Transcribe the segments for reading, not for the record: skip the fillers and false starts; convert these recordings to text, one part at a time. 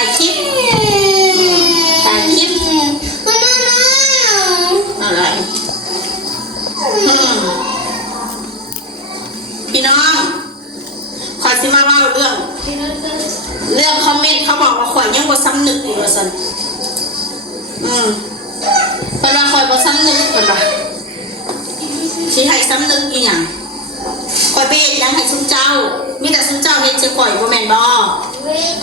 ายคลิปถ่ายคลิปอะไรพี่น้องขอสิมาเล่าเรื่องคอมเมนต์เขาบอกว่าข่อยยังบ่ซ้ำนึกอยู่ว่าซั่นเพิ่นว่าข่อยบ่ซ้ำนึกเพิ่นว่าสิให้ซ้ำนึกอีหยังข่อยไปเฮ็ดหยังให้ซุมเจ้ามีแต่ซุมเจ้าเฮ็ดสิข่อยบ่แม่นบ่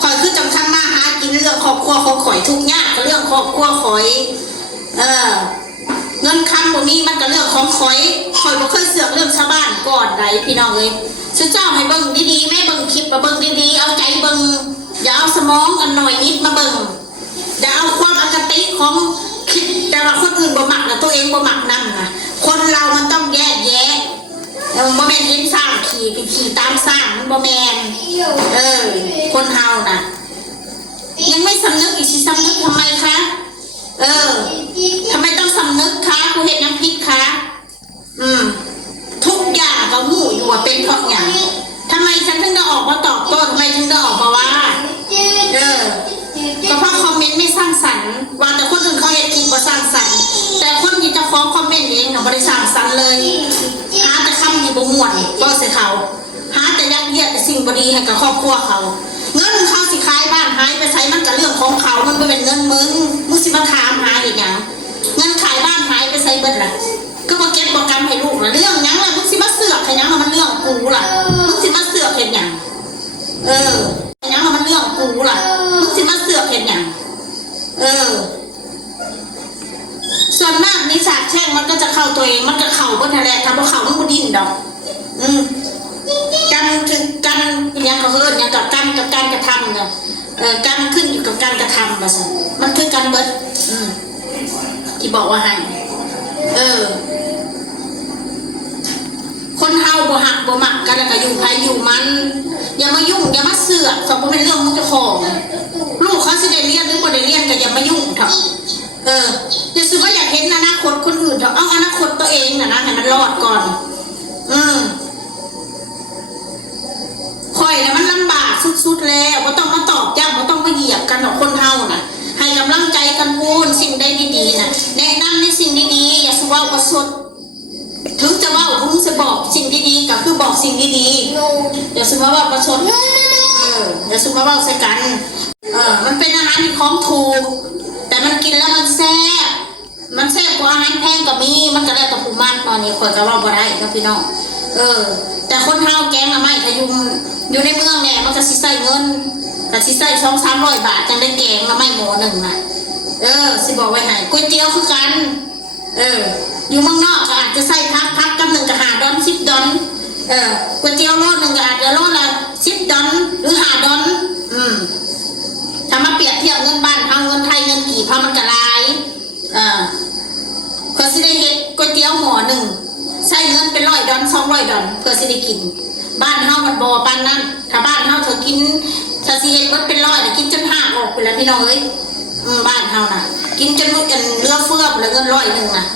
ข่อยคือจังทำมาหากินเรื่องครอบครัวของข่อยทุกอย่างก็เรื่องครอบครัวข่อยเงินคำบ่มีมันก็เรื่องของข่อยบ่เคยเสือกเรื่องชาวบ้านก่อนใดพี่น้องเอ้ยซุมเจ้าให้เบิ่งดีๆแม่เบิ่งคลิปมาเบิ่งดีๆเอาใจเบิ่งอย่าเอาสมองอันหน่อยนิดมาเบิ่งอย่าเอาความอคติของคิดแต่ว่าคนอื่นบ่มักนะตัวเองบ่มักนั่นนะคนเรามันต้องแยกแยะบ่แม่นเห็นสร้างขี่ตามสร้างมันบ่แม่นคนเฮาน่ะยังไม่สำนึกอีกสิสำนึกทำไมคะทำไมต้องสำนึกคะกูเห็นน้ำพริกคะทุกอย่างก็หูอยู่ว่าเป็นเพราะอย่างทำไมฉันถึงได้ออกมาตอบโต้ทำไมถึงได้ออกมาว่าก็เพราะคอมเมนต์ไม่สร้างสรรค์ว่าแต่คนอื่นเขาเห็นคลิปว่าสร้างสรรค์แต่คนที่จะฟ้องคอมเมนต์เองเขาไม่ได้สร้างสรรค์เลยหาแต่คำที่บ่ม่วนก็ใส่เขาหาแต่ยัดเยียดแต่สิ่งบดีให้กับครอบครัวเขาเงินเขาสิขายบ้านหายไปใช้มันกับเรื่องของเขามันไม่เป็นเงินมึงสิมาถามหาอีกอย่างเงินขายบ้านหายไปใช้เบิดล่ะก็มาเก็บประกันให้ลูกล่ะเรื่องยังล่ะมึงสิมาเสือกให้ยังมันเรื่องกูล่ะมึงสิมาเสือกเห็นยังยังมันเรื่องกูล่ะมึงสิมาเสือกเห็นยังส่วนมากนิสัยแช่งมันก็จะเข้าตัวเองมันก็เข่าบนทะเลทำเพราะเข่ามันบ่ดิ้นดอกกันอย่างเขาอย่างกับการกระทำเนี่ยการขึ้นอยู่กับการกระทำแบบนั้นมันคือการเบิดที่บอกว่าให้คนเฮาบ่หักบ่หมักกันแล้วก็อยู่ใครอยู่มันอย่ามายุ่งอย่ามาเสือกสองคนเป็นเรื่องมึงจะของลูกเขาสิได้เรียนหรือบ่ได้เรียนก็อย่ามายุ่งเถอะจะซื้อว่าอยากเห็นอนาคตคนอื่นเถอะเอาอนาคตตัวเองนะให้มันรอดก่อนคอยนะมันลำบากสุดๆแล้วก็ต้องมาตอบย้ำก็ต้องมาเหยียบกันหรอกคนเฮาน่ะให้กำลังใจกันพูดสิ่งใดดีๆนะแนะนำในสิ่งดีๆอย่าสู้ว่าประสดถึงจะว่าถึงจะบอกสิ่งดีๆก็คือบอกสิ่งดีๆอย่าสู้ว่าประสดอย่าสู้ว่าใส่กันมันเป็นอาหารที่ของถูกแต่มันกินแล้วมันแซ่บกว่าอาหารแพงก็มีมันก็แล้วแต่ผู้มันตอนนี้คนก็ว่าบ่ได้นะพี่น้องแต่คนเฮาแกงอะไม่ถ้าอยู่ในเมืองเนี่ยมันก็สิใส่เงินก็สิใส่200-300 บาทจังได้แกงละไม่หมูหนึ่งนะสิบอกไว้ไหนก๋วยเตี๋ยวคือกันอยู่เมืองนอกก็อาจจะใส่พักกับ1 ก็5 ดอล10 ดอลก๋วยเตี๋ยวโลนึงก็อาจจะโลละ10 ดอลหรือ5 ดอลถ้ามาเปรียบเทียบเงินบ้านเฮาเงินไทยเงินกี่พามันก็หลายเพื่อสิได้เฮ็ดก๋วยเตี๋ยวหม้อหนึ่งใช้เงินเป็น100 ดอล200 ดอลเพื่อสิได้กินบ้านเฮามันบ่ปานนั้นถ้าบ้านเฮาเธอกินถ้าสิเฮ็ดมันเป็น100กินจนหักออกไปแล้วพี่น้องเอ้ยบ้านเฮาน่ะกินจนเรือเฟือบแล้วเงิน100นึงน่ะ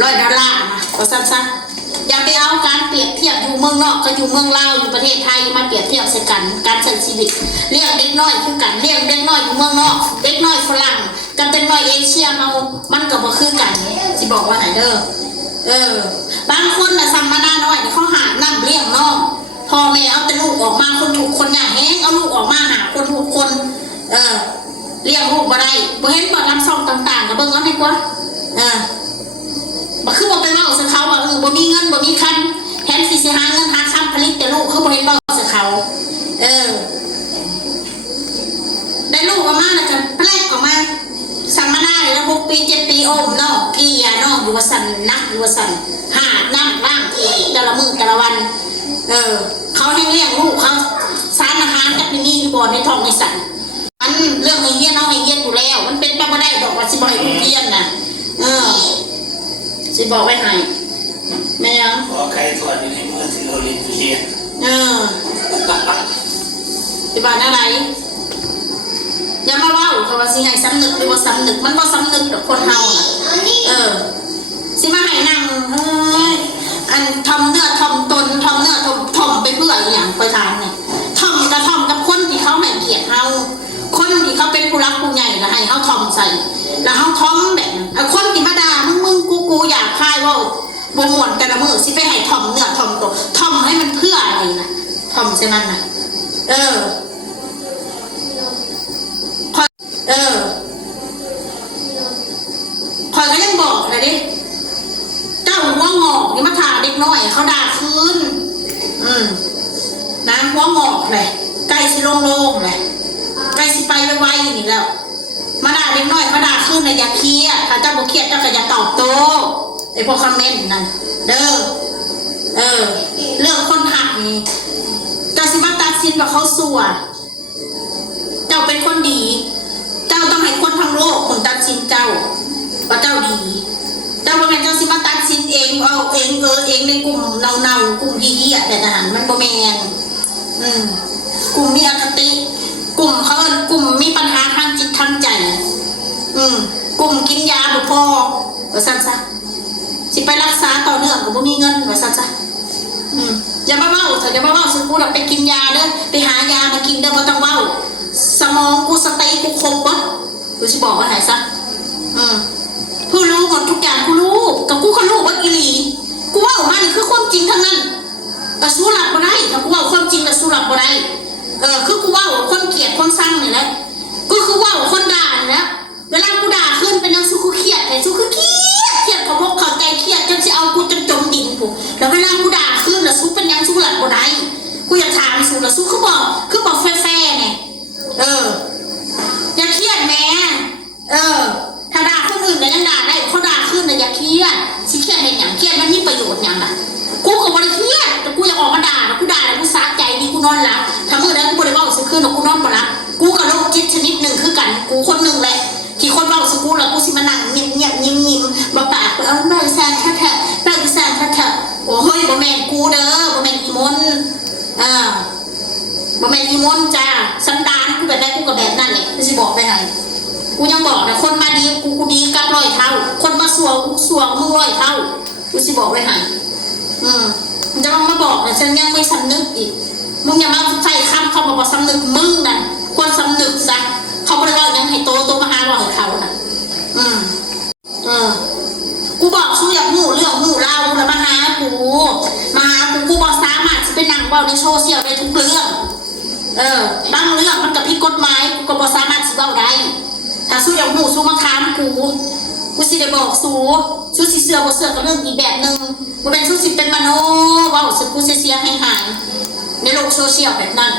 100 ดอลลาร์นะก็สั้นๆอย่าไปเอาการเปรียบเทียบอยู่เมืองนอกก็อยู่เมืองลาวอยู่ประเทศไทยมาเปรียบเทียบใส่กันการใช้ชีวิตเลี้ยงเด็กน้อยคือกันเลี้ยงเด็กน้อยอยู่เมืองนอกเด็กน้อยฝรั่งกับเด็กน้อยเอเชียเฮามันก็บ่คือกันสิบอกว่าไหนเด้อบางคนน่ะสัมมานาน้อยเขาหานั่งเลี้ยงน้องพ่อแม่เอาแต่ลูกออกมาคนถูกคนอย่างแห้งเอาลูกออกมาหาคนถูกคนเลี้ยงลูกบ่ได้บ่เห็นบ่รับซ่องต่างๆกับเบิ่งเอาให้กว่าบ่คือบ่ไปเว้าซะเขาว่าบ่มีเงินบ่มีคันแทนสิหาเงินหาค้ำผลิตแต่ลูกคือบ่เห็นเว้าซะเขาได้ลูกออกมาแล้วกันแปลกออกมาสัมมานาแล้ว6 ปี7 ปีโอมเนาะกี่ยาเนาะอยู่ว่าสั่นนักอยู่ว่าสั่นหาน้ำล่างแต่ละมื้อแต่ละวันเขาให้เลี้ยงลูกเขาสารอาหารกับนี่อยู่บ่ในท้องในสันมันเรื่องไอ้เหี้ยน้องไอ้เหี้ยอยู่แล้วมันเป็นไปไม่ได้ดอกว่าสิบ่ให้ลูกเลี้ยงน่ะสิบอกไว้ให้แม่ยังขอใครถอดอยู่ในมือถือเราเรียนเรียนสิบอกอะไรอย่ามาเว้าเขาว่าสิให้สำนึกหรือว่าสำนึกมันบ่สำนึกดอกคนเฮาน่ะสิมาให้นั่งอันทำเนื้อทำตนทำเนื้อทำไปเพื่ออย่างไปทานเนี่ยทำกับคนที่เขาให้เกียรติเฮาคนที่เขาเป็นผู้ ผู้รักผู้ใหญ่แล้วให้เขาทอมใส่แล้วเขาทอมแบบคนที่มาด่ามึงกูอยากคายว่าบ่ม่วนแต่ละมือสิไปให้ทอมเนื้อทอมตัวทอมให้มันเพื่ออะไรนะทอมใช่มันนะคอยก็ยังบอกเลยดิเจ้าหัวงอกนี่มาถาเด็กน้อยเขาด่าคืนน้ำหัวงอกเลยใกล้สิโล่งๆเลยใกล้สิไปไวๆอย่างนี้แล้วมาด่าเด็กน้อยเขาด่าคืนเลยอย่าเครียดถ้าเจ้าบ่เครียดเจ้าก็อย่าตอบโต้ไอ้พวกคอมเมนต์นั่นเรื่องคนหักนี่เจ้าสิมาตัดสินว่าเขาสัวเจ้าเป็นคนดีเจ้าต้องให้คนทั้งโลกคนตัดสินเจ้าว่าเจ้าดีเจ้าบ่แม่นเจ้าสิมาตัดสินเองเอาเองในกลุ่มเน่ากลุ่มยี่ๆแต่ทหารมันบ่แม่นกลุ่มมีอคติกลุ่มเขากลุ่มมีปัญหาทางจิตทางใจกลุ่มกินยาบ่พอว่าซั่นซะสิไปรักษาต่อเนื่องก็บ่มีเงินว่าซั่นซะอย่ามาเว้าอย่ามาเว้าสิกูน่ะไปกินยาเด้อไปหายามากินเด้อบ่ต้องเว้าสมองกูสติกูครบบ่กูสิบอกว่าไหนซะผู้รู้หมดทุกอย่างกูรู้กับกูก็รู้ว่าอีหลีกูว่าออกมานี่คือความจริงทั้งนั้นแต่สู้หลับบ่ได้ถ้ากูว่าความจริงแต่สู้หลับบ่ได้คือกูว่าคนเกลียดคนสร้างนี่แหละกูคือว่าคนด่านี่แหละเวลากูด่าขึ้นเป็นยังสู้กูเครียดแต่สู้คือเครียดเขาบอกเขาใจเครียดจนจะเอากูจนจมดินปุ๊บแล้วเวลากูด่าขึ้นแล้วสู้เป็นยังสู้หลับบ่ได้กูอยากถามสู้แล้วสู้คือบอกแฟ่ๆเนี่ยอย่าเครียดแม่ถ้าด่าคนอื่นก็ยังด่าได้เขาด่าขึ้นเลยอย่าเครียดสิเครียดเป็นอย่างเครียดมันมีประโยชน์อย่างน่ะกูก็บ่ได้เครียดแต่กูอยากออกมาด่ากูด่าแล้วกูสะใจดีกูนอนหลับถ้ามื้อนั้นกูบ่ได้เว้าสิคืนแล้วกูนอนบ่หลับกูก็โรคจิตชนิดหนึ่งคือกันกูคนหนึ่งแหละที่คนเว้าสิกูแล้วกูสิมานั่งเงียบๆยิ้มๆบ่ปากไม่แซงแท้ๆไม่แซงแท้ๆโอ้เฮ้ยบ่แม่นกูเด้อบ่แม่นอีมนบ่แม่นอีมนจ้าสันดานกูแบบใดกูก็แบบนั้นแหละกูสิบอกไปไหนกูยังบอกนะคนมาดีกูดีกับ100เท่าคนมาสัวกูสัวมึง100เท่ากูสิบอกไว้ให้มึงจะมาบอกนะฉันยังไม่สำนึกอีกมึงอย่ามาใส่คำเขาบอกว่าสำนึกมึงนั่นควรสำนึกซะเขาบอกว่ายังให้โตมาหาบอกให้เขาน่ะกูบอกสู้อย่างหูเรื่องหูเล่าแล้วมาหากูบอกสามารถจะไปนั่งเว้าในโซเชียลได้ทุกเรื่องบางเรื่องมันกับพี่กฎหมายกูก็บอกสามารถจะเว้าได้ถ้าสู้อย่างหูสู้มาถามกูสิได้บอกสู้สิเสือบ่เสือก็เรื่องอีกแบบนึงกูเป็นสู้สิเป็นมโนเว้าสึกกูเสียให้หายในโลกโซเชียลแบบนั้น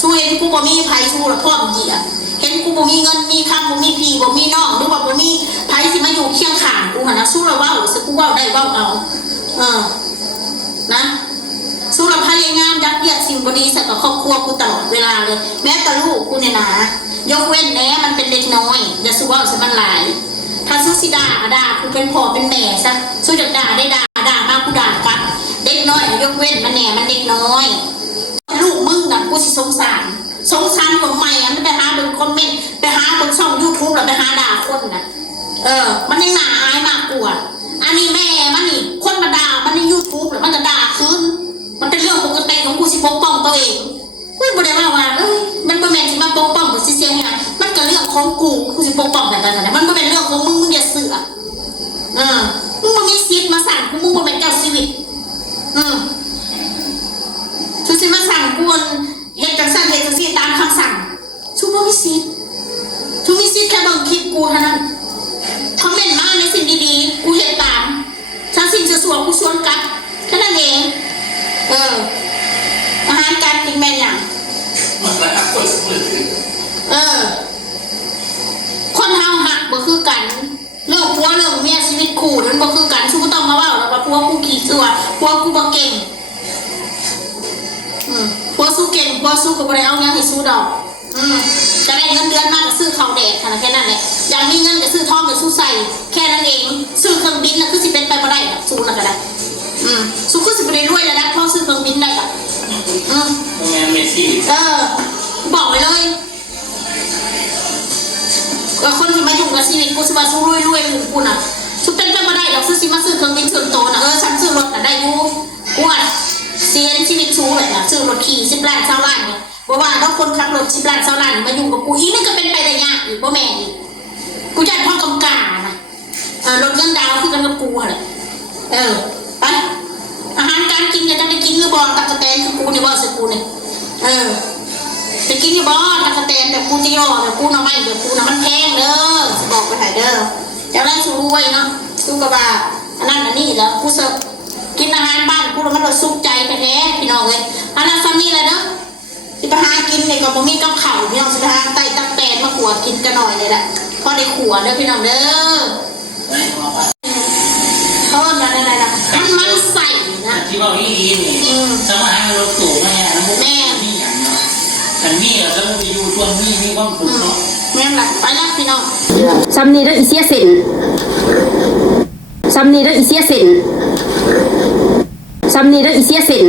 สู้เห็นกูบ่มีไผสู้ละพร้อมเหยียบเห็นกูบ่มีเงินมีคำบ่มีพี่บ่มีน้องหรือว่าบ่มีไผสิมาอยู่เคียงข้างกูหั่นนะสู้ละเว้าสึกกูเว้าได้เว้าเอานะสู้ละพยายามยัดเยียดสิ่งบ่ดีใส่กับครอบครัวกูตลอดเวลาเลยแม้แต่ลูกกูเนี่ยนะยกเว้นแน่มันเป็นเด็กน้อยอย่าสู้ว่ามันหลายถ้าสู้สิด่ากูเป็นพ่อเป็นแม่ซะสู้จะด่าได้ด่ามากูด่ากลับเด็กน้อยยกเว้นมันแน่มันเด็กน้อยลูกมึงน่ะกูสิสงสารของใหม่มันไปหาเบิ่งคอมเมนต์ไปหาเบิ่งช่อง YouTube แล้วไปหาด่าคนน่ะมันยังน่าอายมากกว่าอันนี้แม่มันนี่คนมาด่ามันใน YouTube แล้วมันจะด่าคืนมันเป็นเรื่องปกติของกูสิปกป้องตัวเองกูบ่ได้ว่ามันบ่แม่นสิมาปกป้องบ่สิเสียให้มันก็เรื่องของกูสิปกป้องแบบนั้นน่ะมันบ่เป็นเรื่องของมึงอย่าเสือกมึงบ่มีสิทธิ์มาสั่งกูมึงบ่เป็นเจ้าชีวิตชูสิมาสั่งกูเฮ็ดจังซั่นเฮ็ดจังซี่ตามคำสั่งชูบ่มีสิทธิ์แค่เบิ่งคลิปกูเท่านั้นคอมเมนต์มาในสิ่งดีๆกูเฮ็ดตามถ้าสิ่งชั่วๆกูชวนกลับแค่นั้นเองอาหารการกินแม่นอย่างคนเฮาหักบ่คือกันเรื่องผัวเรื่องเมียชีวิตคู่มันบ่คือกันสู้บ่ต้องมาเว้าแล้วว่าผัวกูขี้เสือผัวกูบ่เก่งผัวสู้เก่งผัวสู้ก็บ่ได้เอาหยังให้สู้ดอกจะได้เงินเดือนมากก็ซื้อข้าวแดกแค่นั้นแหละอยากมีเงินก็ซื้อทองก็สู้ใส่แค่นั้นเองซื้อเครื่องบินน่ะคือสิเป็นไปบ่ได้สู้น่ะก็ได้สู้คือสิบ่ได้รวยแล้วนะพอซื้อเครื่องบินได้ก็งานเมสซี่บอกไว้เลยคนที่มายุ่งกับชีวิตกูสิว่าสู้รวยกูน่ะสู้เป็นไปบ่ได้ดอกซื้อสิมาซื้อเครื่องบินส่วนตัวน่ะฉันซื้อรถน่ะได้อยู่กูอ่ะเสียชีวิตสู้เลยน่ะซื้อรถขี่10 ล้าน20 ล้านเนี่ยว่าแล้วคนขับรถ10 ล้าน20 ล้านมายุ่งกับกูอีกนี่ก็เป็น กูจะพ่อกำกานะรถเงินดาวคือกันกับกูอะไรไปอาหารการกินจะได้กินหรือบอลตะกะแตนคือกูนี่บอลสกูนี่จะกินอยู่บอลตะกะแตนแบบกูจะย่อแบบกูน่ะไม่แบบกูน่ะมันแพงเด้อบอกไปถ่ายเด้อเจ้าได้ชูรวยเนาะสู้กับว่าอันนั้นอันนี้แล้วกูจะกินอาหารบ้านกูแล้วมันสุขใจไปแท้พี่น้องเลยอันนั้นซ้ำนี่เลยเนาะสิไปหากินเนี่ยก็บ่มีกับข้าวพี่น้องสิไปหาไต่ตักแตนมาขวดกินกันหน่อยเลยแหละพอได้ขวดเด้อพี่น้องเด้อเพิ่มมาได้ละมันใส่นะ ที่ว่าวิธีนี่สมัยเราตู่แม่นะแม่นี่อย่างเนาะแต่นี่เราต้องไปอยู่ช่วงนี้มีความสุขเนาะแม่ละไปละพี่น้อง ซ้ำนี้แล้วอีเสียเซนซ้ำนี้แล้วอีเสียเซนซ้ำนี้แล้วอีเสียเซน